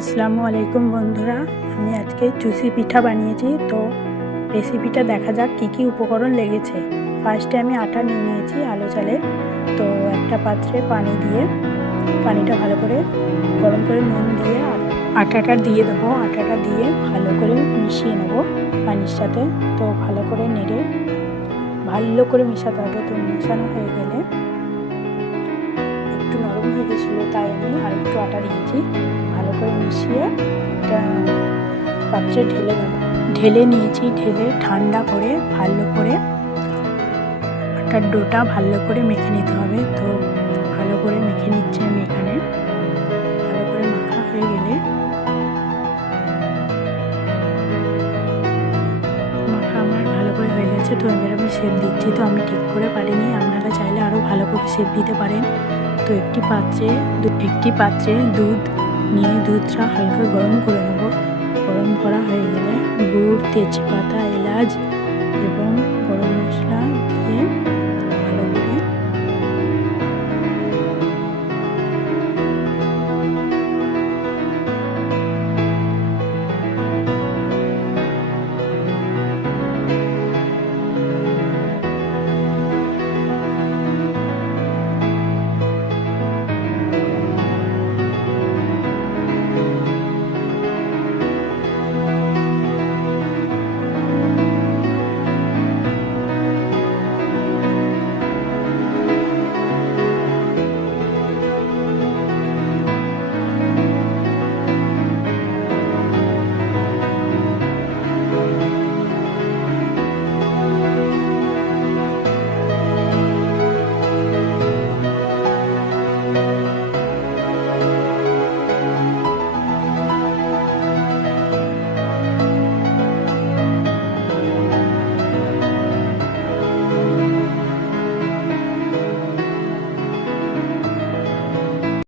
আসসালামু আলাইকুম বন্ধুরা, আমি আজকে চুষি পিঠা বানিয়েছি। তো রেসিপিটা দেখা যাক কি কি উপকরণ লেগেছে। ফার্স্টে আমি আটা নিয়ে নিয়েছি আলো চালের। তো একটা পাত্রে পানি দিয়ে পানিটা ভালো করে গরম করে নুন দিয়ে আটাটা দিয়ে দেবো। আটাটা দিয়ে ভালো করে মিশিয়ে নেব পানির সাথে। তো ভালো করে নেড়ে ভালো করে মেশাতে হবে। তো মেশানো হয়ে গেলে একটু নরম হয়ে গেছিলো, তাই আমি আর একটু আটা দিয়েছি। ভালো করে মিশিয়ে একটা পাত্রে ঢেলে নিয়েছি। ঢেলে ঠান্ডা করে ভালো করে আটার ডোটা ভালো করে মেখে নিতে হবে। তো ভালো করে মেখে নিচ্ছি আমি এখানে। ভালো করে মাখা হয়ে গেলে মাখা আমার ভালো করে হয়ে গেছে। তো এবার আমি শেপ দিচ্ছি। তো আমি ঠিক করে পারিনি, আপনারা চাইলে আরও ভালো করে শেপ দিতে পারেন। তো একটি পাত্রে দুধ নিয়ে দুধটা হালকা গরম করে নেব। গরম করা হয়ে গেলে গুড়, তেজপাতা, এলাচ